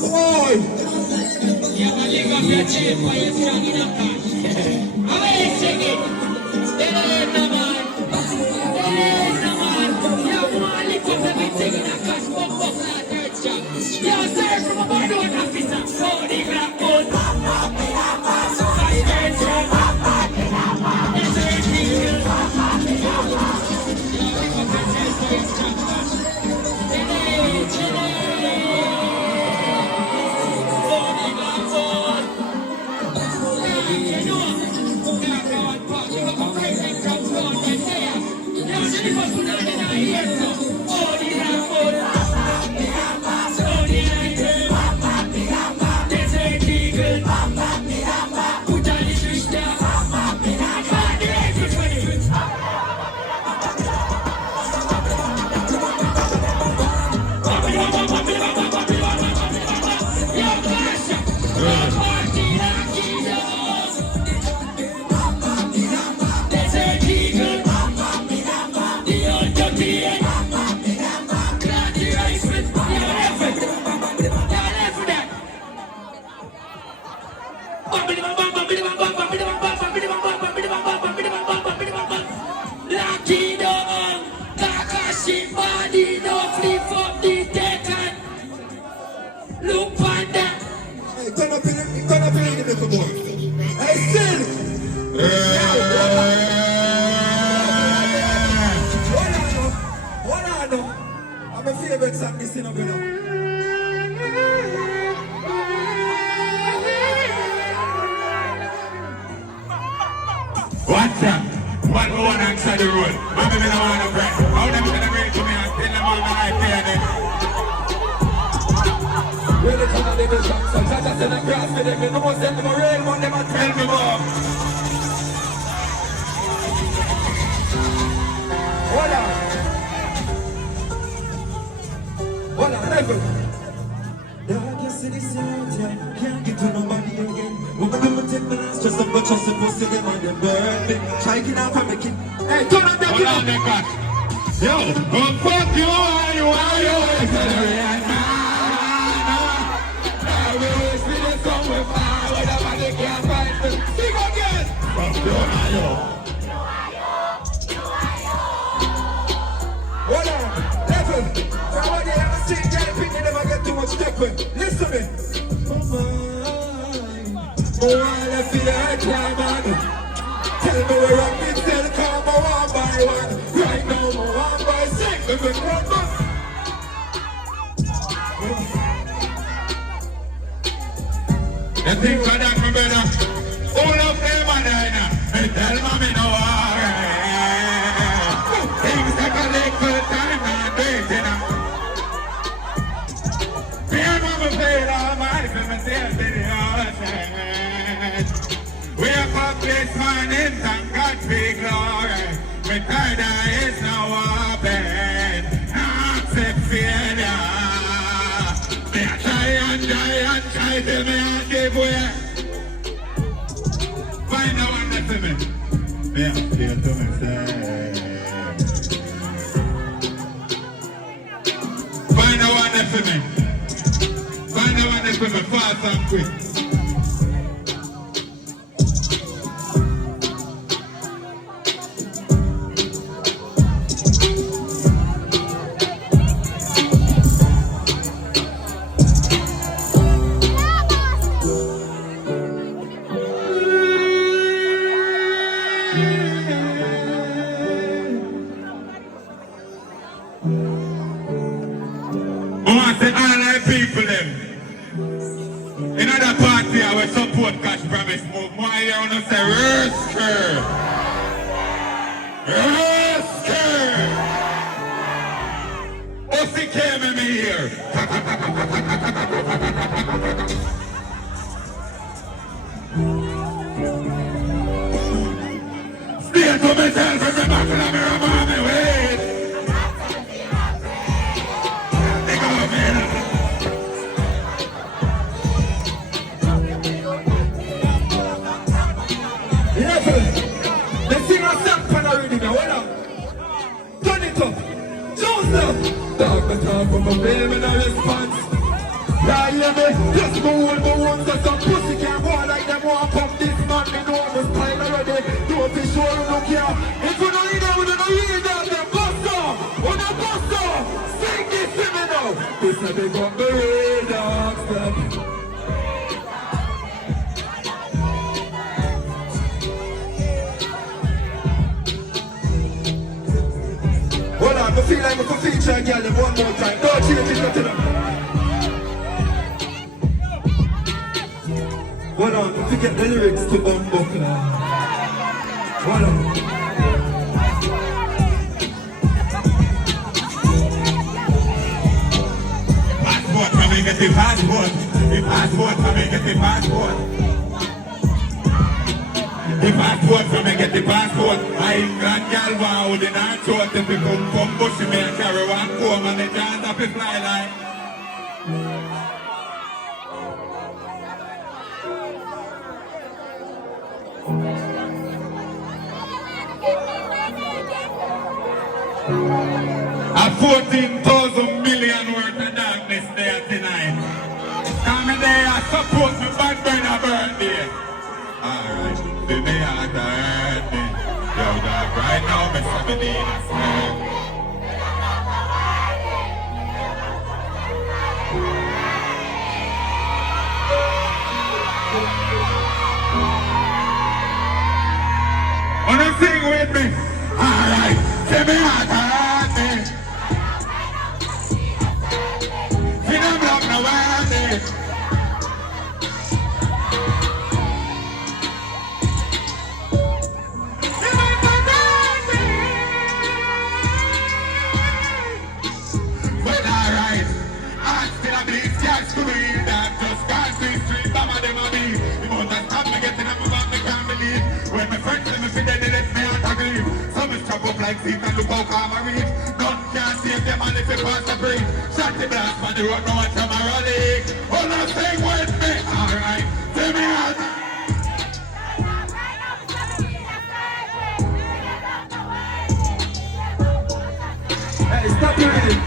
Boy! Yeah, man, lick up your chest for your strong in a cash. Away, sing it. There ain't no man. There ain't no man. Yeah, man, lick up everything in a cash. Fuck up like third strong. Yeah, sir, from a boy, don't officer. Oh, the black boat. Cash third strong. There's a real. Yeah, lick up your chest for your strong cash. There ain't. What's up? What go on outside the road? Maybe me don't want to pray. How them gonna bring to me and tell them all my life here? When they come out in the shop, so I just send a grass for them. You know what's them a rain, but them a tell me more. Hold on. Hold on, level. Darkest in the city, can't get to nobody again. Woman, I'm take my last just up, but just supposed to them and them burn me. Shaking out from the kid. Hey, turn up that kid. Hold on, that cut. Yo, oh, fuck you, are you? Accelerate, man. I will spin it somewhere far, whatever they can't find me. Sing again. Fuck you, are you? Hold on, level. Somebody ever seen Jerry Pitt, they never get too much step with. Listen to me. Oh, I feel like I'm on. Tell me where I'm in, tell come one by one. Right now, one by six, we're going to run back. You think for that, my brother? All of them are there. Hey, tell mommy no alright. Things take a little time and waiting. Me and mama played all my life, and myself did it all the time. We are public morning, thank God be glory. But there is no open, accept failure. Me a try till me a give way. Find the one that to me. Me a feel to myself. Find the one that to me. Find the one that to me fast and quick. People them in other party I will support Kash promise move. Why you wanna say Rusker? Ossie came in me here. Stay to myself and back to the mirror, mommy, wait. Let's sing a song for the rhythm, hold on. Turn it up. Joseph. Talk the talk, but my baby no response. Yeah, hear me? Just go on, go on, so some pussy can't go like them want pump this man. Me know I'm a style already. Do it for sure, you don't care. If you don't hear that, we don't hear that. Then bust off, on the bust off. Sing this to me now. This a big up the radar, step. Hold on, I feel like I can feature a girl one more time. Don't change it to them. Hold on, don't forget the lyrics to Bumbleclaw. Hold on. Passport, come and get the passport. The passport, come and get the passport. The passport, come and get the passport. I England girl, wow, the night short. If you come from Bushy, me and carry one comb and the chance of a fly line. A 14,000 million worth of darkness there tonight. Come in there, I support my bad brother birthday. Alright, see me at the birthday. Yo, dog, right now, me 17 is man. Wanna sing with me? Alright, see me at the birthday. See them love no birthday. Like see and look how calm I reach. None can't save them and if it pass the break. Shot the blast on the road, no one come around it. Hold on, sing with me. Alright, tell me out. Hey, stop your reading.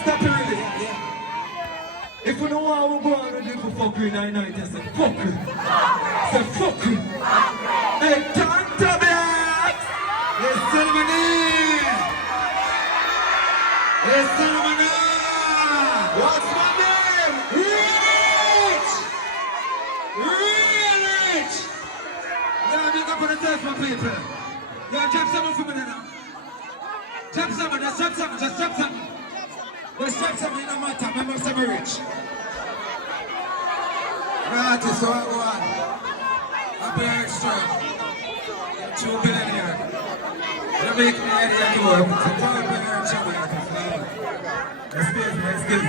Stop your reading. If we don't want to go on and do for fuckery in the night, I say fuckery. Say fuckery. Hey, TANTO back. Yes, cinnamon. Yes, cinnamon. What's my name? Rich! Real rich! Yeah, big up on the test, my people. Yeah, drop something for me now. Drop something, just drop something, just drop something. Just drop something, no matter, remember I'm rich. Right, so I go on. I'll be extra. 2 billion here. You make me idea to work. So talk about your Jamaican flavor. Excuse me, excuse me.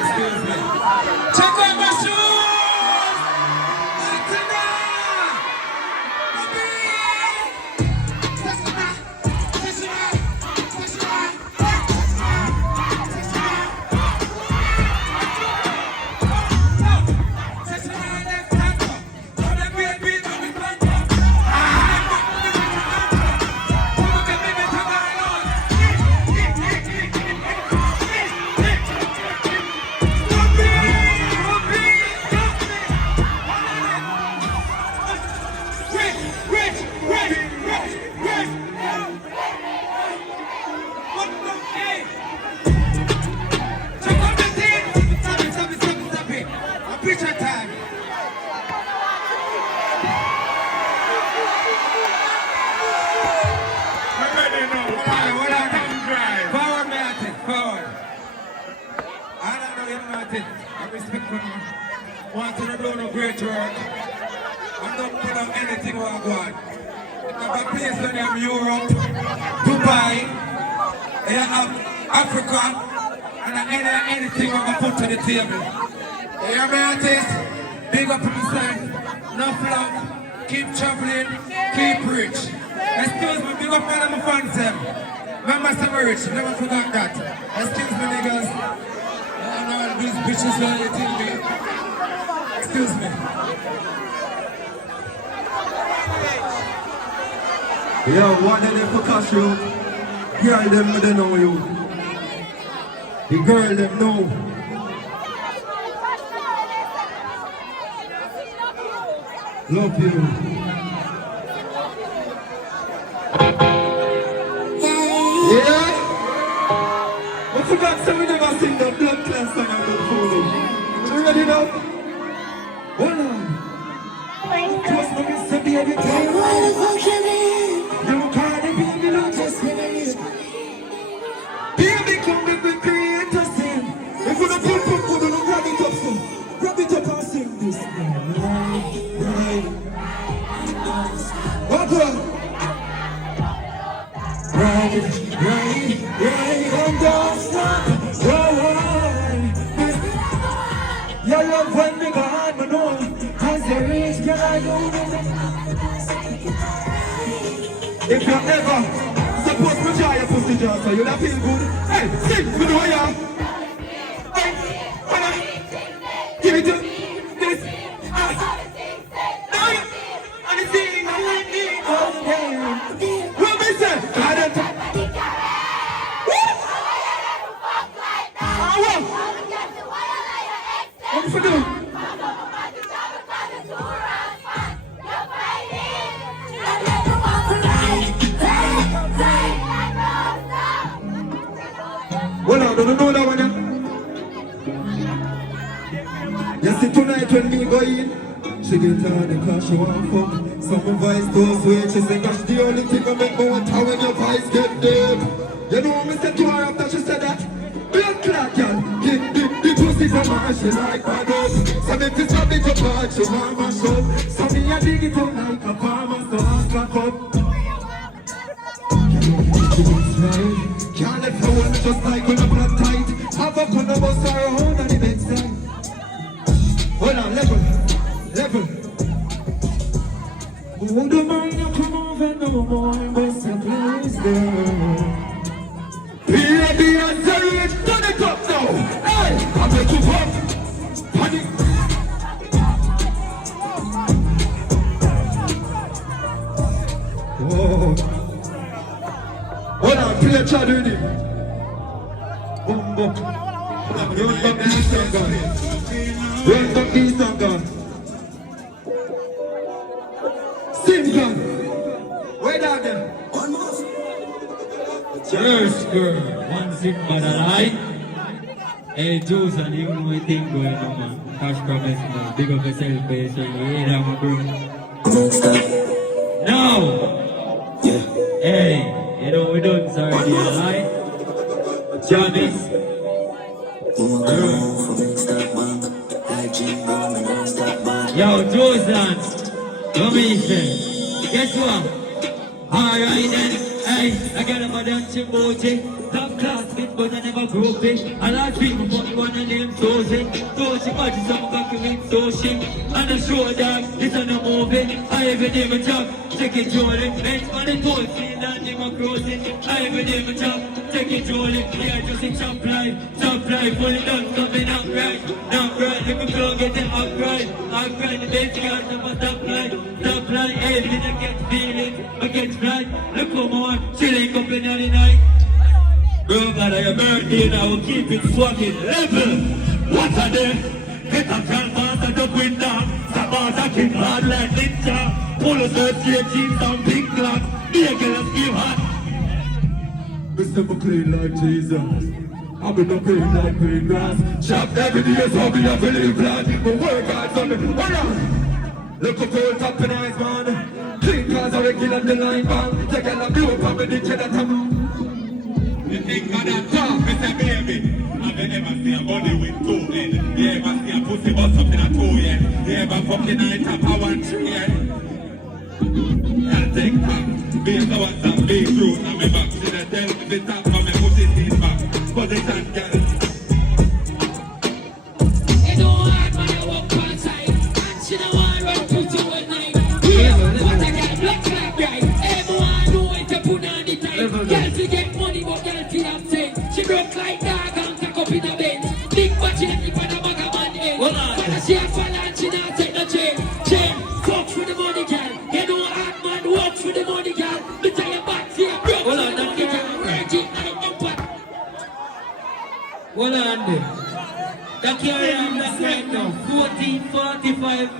Excuse me. Check out my shoes! Antina! Bobby! Tessima! Tessima! Tessima! Tessima, let's tango. Come and be a beat on the tango. Want to do no great work. I'm not putting on anything what I want. I have a place when I'm Europe, Dubai, and I have Africa, and I anything what I put to the table. You hear me, artist? Big up yourself, enough love, keep traveling, keep rich. Excuse me, big up all of my fans them. Remember some rich, never forgot that. Excuse me, niggas. I know these bitches are eating me. Excuse me. Yo, what are they for Kash you? Girl them, they know you. The girl them know. Love you. Yeah? I forgot some we never sing the blood class song I'm going to you ready now? Hold on. Close my miss and baby. You can't baby, don't just say it. Baby, come make me create a scene. If you don't put, don't grab it up soon. Grab it up and sing this. Right. What one? Right, and don't stop. Your love when me gone, me know. As the rich girl I do. If you ever suppose me try your pussy jar, so you'll feel good. Hey, sing, me know ya. Hey, give it to this. And the thing I like me all day. What me say? I don't talk. What for do? Well, I don't know that one yet. You see tonight when me go in, she get on the car, she want fuck. Some voice goes way, she say gosh, the only thing I make me want her when your voice get dead. You know me said to her after she said that. Blood clot, girl, get the pussy from her, she like my dog. So if it's a bit apart, she want my show. So me I dig it up like a farmer, so I slack up. Can't let her one just like when I'm blood tight. Have a gun of us around and it makes sense. Hold on, level. Oh, the mind you come over no more, but the place there. Baby, I tell you, it's turn it up now. Hey, I'm ready to pump. Panic. Whoa. Hold on, play a chat with him. Boom, boom. Run back the Eastern gun. Run back the Eastern gun. Sing gun. Where down there? One more. Yes, girl. One sing by the light. Hey, Juice, and you know what thing going on, man. Kash promise, man. Big up yourself, baby. So you hear that, my bro. Now. Yeah. Hey, you know we done, sorry, right? Janice. Yo, Josan. Jamaican. Guess what? Alright then. Hey, I got a mother chimbote. Top class bitch, but I never grew up it. A lot of people put me one of them Sosie. Sosie, but it's some cocky with Sosie. And I show that it's on a movie. I every day my job, check it Jordan. Bench on the toes, see that in my crossing. I every day my job, check it Jordan. Yeah, just a top life, pull it down, something not right. Not right, look at flow, get it up right. Up right, the bench got some top line. Top line, hey, me I get feeling, I get flight. Look come on, chilling up in the night. Bro, God, your birthday now, we'll keep it fucking level. What's a day? Hit a canvas and jump with down. Sabbath a king hard like ninja. Polo shirt, straight jeans and big glass. Be a girl and give hot. Mr. McLean like Jesus. I've been up clean like green grass. Shop every day, so be a feeling glad. But work hard on the hold on. Look up all top and eyes, man. Clean cars are regular the line, man. Take a look up and the kid at home. You think of that talk, Mr. Baby? Have you ever seen a body with two heads? You ever see a pussy bust something at 2 years? You ever fucking night up a 1 3 years? I'll take back. Be a what's up, big root. I'm back. See the tell me the top of me pussy in back. Position, girl. You know hard man, you walk on side. And she don't want to run through to a night. Yeah, but I got black like right. Everyone know it to put on the time. Girl, to get money, but girl, to have sense. She broke like dog and tack up in the bed. Big batch in the pan of bag of man head. But she a fall and she not take no chain. Fuck for the money, girl. You know hard man, work for the money, girl. Me tell you back to your broke for the money, girl. Virgin and bumper. Hold on, there. That carry on black right now. 14:45.